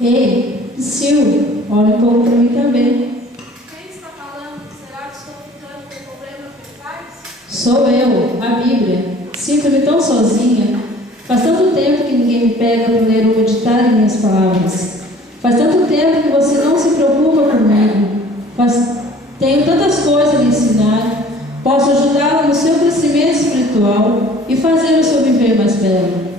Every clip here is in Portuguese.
Ei, Sil, olha um pouco para mim também. Quem está falando? Será que estou ficando com problemas mentais? Sou eu, a Bíblia. Sinto-me tão sozinha. Faz tanto tempo que ninguém me pega para ler ou meditar em minhas palavras. Faz tanto tempo que você não se preocupa comigo. Tenho tantas coisas a lhe ensinar. Posso ajudá-la no seu crescimento espiritual e fazer o seu viver mais belo.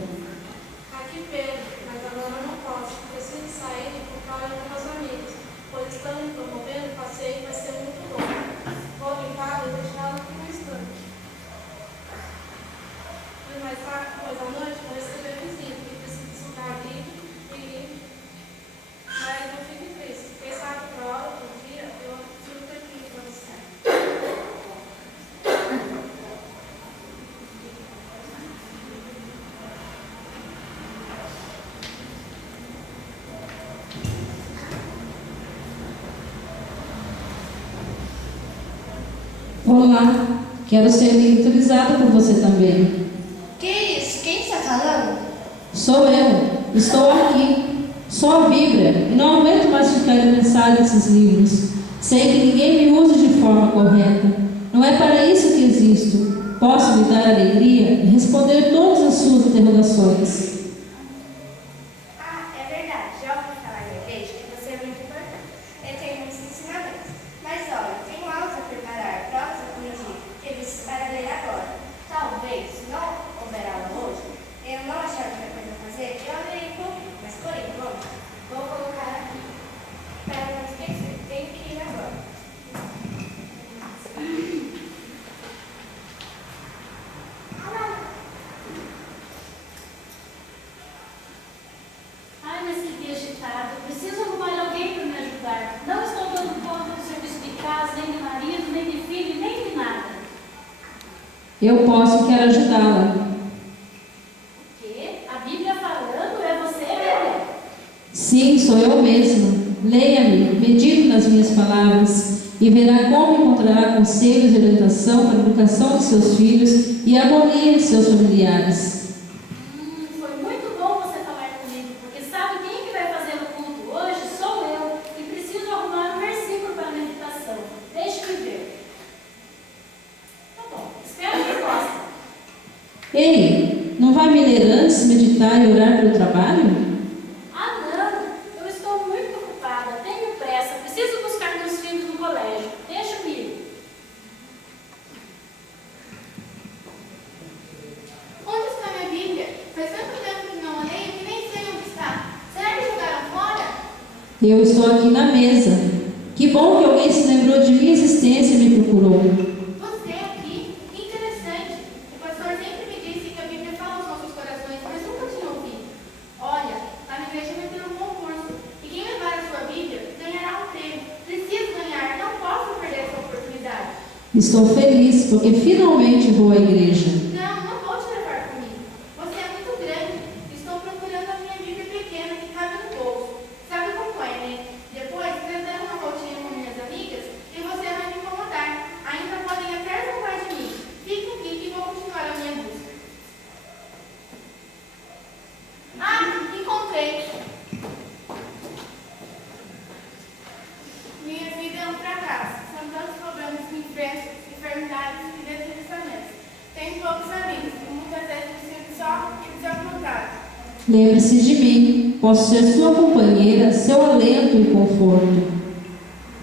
Aqui Pedro, mas agora não posso. Preciso sair e por causa dos meus amigos, pois estão me promovendo, o passeio vai ser muito bom. Vou limpar e deixá-lo aqui no instante. Mas mais tarde, depois à noite, vou receber visita, que preciso ficar livre e limpo. Mas não fique triste. Quem sabe outra hora, outro dia, eu fico aqui para você. Olá, quero ser mentorizada por você também. Que isso? Quem está falando? Sou eu, estou aqui. Sou a Bíblia e não aguento mais ficar imensada nesses livros, sem que ninguém me use de forma correta. Não é para isso que existo. Posso lhe dar alegria e responder todas as suas interrogações. Ah, é verdade. Já ouvi falar na igreja que você é muito importante. Eu tenho muitos ensinamentos. Mas olha, tenho aulas a preparar, provas a corrigir, revistas para ler agora. Talvez, se não houver aula hoje, eu não achar outra coisa a fazer, eu lerei um pouquinho. Mas por enquanto, vou colocar aqui. Para não esquecer, tenho que ir agora. Ai, mas que dia agitado. Preciso arrumar alguém para me ajudar. Não estou dando conta do serviço de casa, nem de marido, nem de filho, nem de nada. Eu posso e quero ajudá-la. O quê? A Bíblia falando? É você, Bíblia? Sim, sou eu mesma. Leia-me, medite nas minhas palavras e verá como encontrará conselhos e orientação para a educação de seus filhos e a harmonia de seus familiares. Foi muito bom você falar comigo, porque sabe quem que vai fazer o culto hoje? Sou eu. E preciso arrumar um versículo para a meditação. Deixe-me ver. Tá bom, espero que goste. Ei, não vai me ler antes, meditar e orar pelo trabalho? Ah, não. Eu estou muito ocupada. Tenho pressa. Preciso buscar meus filhos no colégio. Deixa-me ir. Onde está minha Bíblia? Faz tanto tempo que não a leio que nem sei onde está. Será que jogaram fora? Eu estou aqui na mesa. Que bom que alguém se lembrou de minha existência e me procurou. Você aqui? Que interessante. O pastor sempre me disse que a Bíblia fala aos nossos corações, mas nunca tinha ouvido. Olha, lá na igreja vai ter um concurso. E quem levar a sua Bíblia ganhará um prêmio. Preciso ganhar, não posso perder essa oportunidade. Estou feliz porque finalmente vou à igreja. Não, não vou te levar comigo. Você é muito grande. Estou procurando a minha Bíblia pequena que cabe no bolso. Sabe como é, né? Depois, eu dar uma voltinha com minhas amigas e você vai me incomodar. Ainda podem até zombar de mim. Fique aqui e vou continuar a minha busca. Ah, encontrei. Minha vida é um fracasso. São tantos problemas que enfrento, enfermidades e deslizamentos. Tenho poucos amigos e muitas vezes me sinto só e desapontado. Lembre-se de mim. Posso ser sua companheira, seu alento e conforto.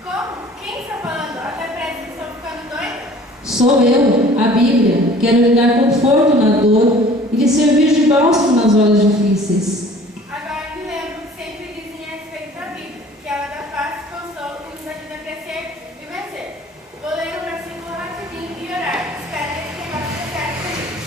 Como? Quem está falando? Até parece que estou ficando doida? Sou eu, a Bíblia. Quero lhe dar conforto na dor e lhe servir de bálsamo nas horas difíceis. Agora me lembro que sempre dizem a respeito da Bíblia, que ela dá paz, consolo e nos ajuda a crescer e vencer. Vou ler um versículo rapidinho e orar. Espero que esse negócio dê certo comigo.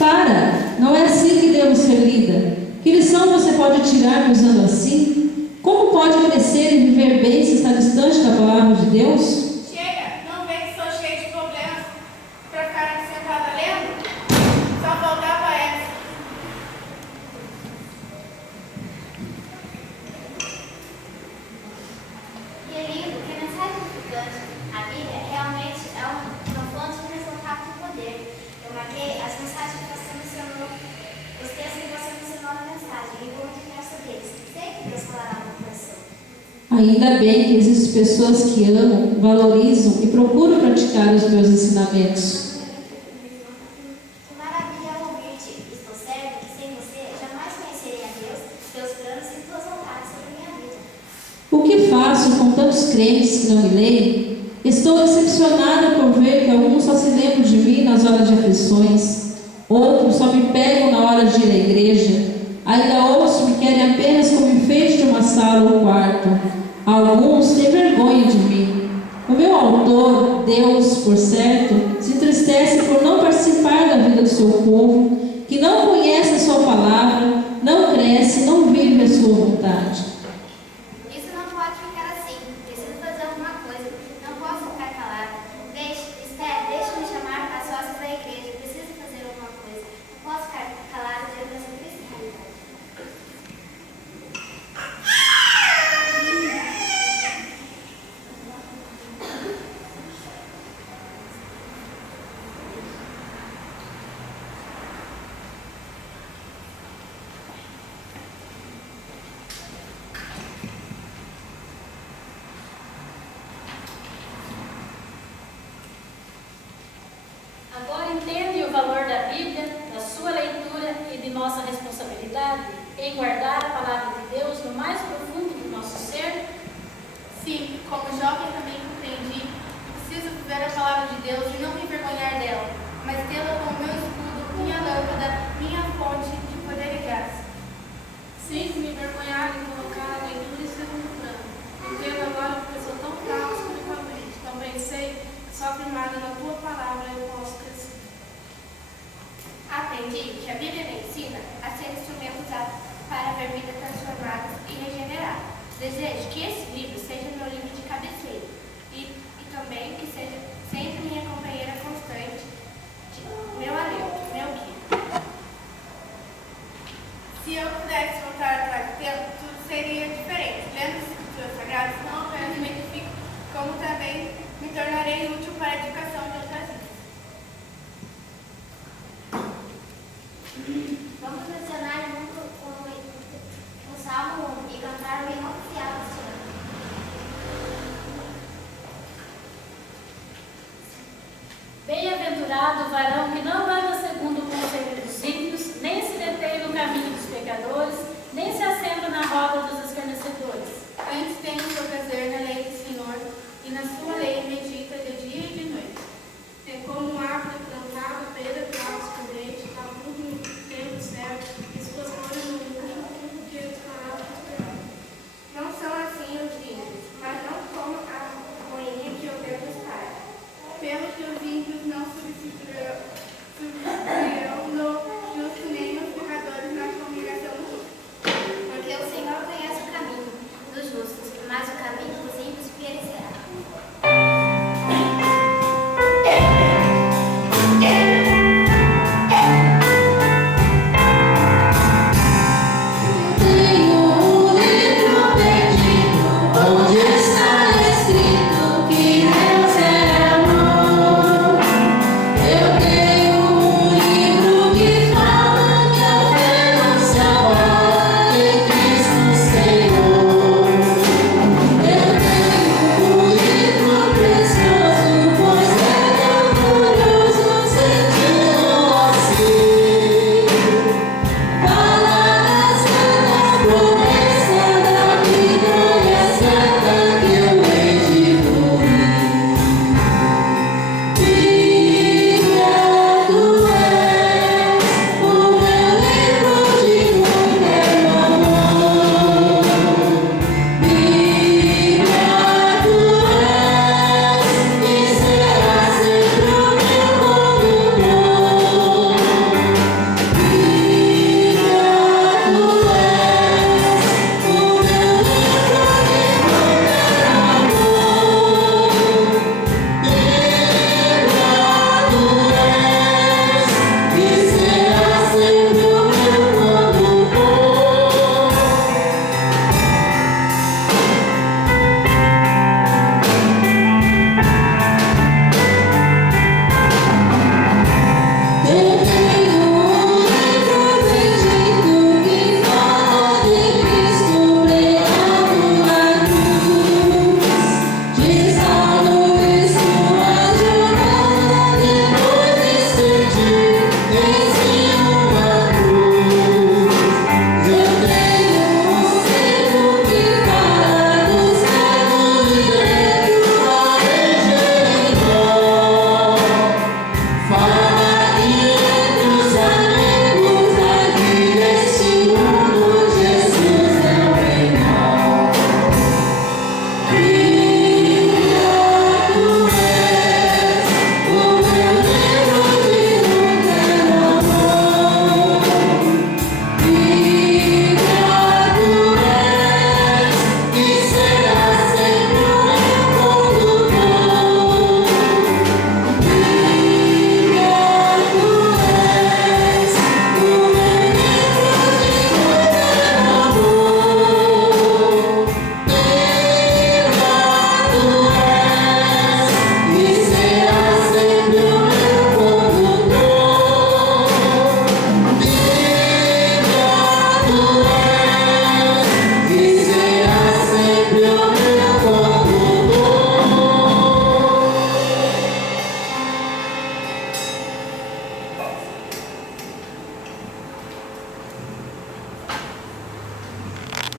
Para! Não é assim que devo ser lida. Que lição você pode tirar me usando assim? Como pode crescer e viver bem se está distante da palavra de Deus? Chega, não vê que sou cheio de problemas para ficar aqui sentada lendo? Só faltava essa. E é lindo, que mensagem edificante. A Bíblia realmente é uma fonte inesgotável de poder. Eu marquei as mensagens que você mencionou, os textos que você mencionou na mensagem, e vou multiplicar sobre Ainda bem que existem pessoas que amam, valorizam e procuram praticar os meus ensinamentos. Que maravilha ouvir-te. Estou certo que sem você jamais conhecerei a Deus, seus planos e suas vontades sobre minha vida. O que faço com tantos crentes que não me leem? Estou decepcionada por ver que alguns só se lembram de mim nas horas de aflições, outros só me pegam na hora de ir à igreja, ainda outros me querem apenas como enfeite de uma sala ou quarto. Alguns têm vergonha de mim. O meu autor, Deus, por certo, se entristece por não participar da vida do seu povo, que não conhece a sua palavra, não cresce, não vive a sua vontade. Isso não pode ficar assim. Preciso fazer alguma coisa. Não posso ficar calado. Deixe-me chamar as sócias da igreja. Preciso fazer alguma coisa. Não posso ficar calado diante dessa triste realidade. Agora entende o valor da Bíblia, da sua leitura e de nossa responsabilidade em guardar a palavra de Deus no mais profundo do nosso ser? Sim, como jovem também compreendi que preciso viver a palavra de Deus e não me envergonhar dela, mas tê-la como meu escudo, minha lâmpada, minha fonte de poder e graça. Sinto me envergonhar de colocar a leitura em segundo plano. Entendo agora porque sou tão fraco espiritualmente. Também sei que só firmada na tua palavra eu posso crescer. Aprendi que a Bíblia me ensina a ser instrumento usado para ver vidas transformadas e regeneradas. Desejo que esse livro seja meu livro de cabeceira e também que seja sempre minha companheira constante, meu alento, meu guia. Se eu pudesse voltar atrás do tempo, tudo seria diferente. Lendo as escrituras sagradas, não apenas me edifico, como também me tornarei útil para a edificação de outras vidas. Vamos mencionar junto o Salmo 1 e cantar o hino oficial deste ano. Bem-aventurado o varão que não vai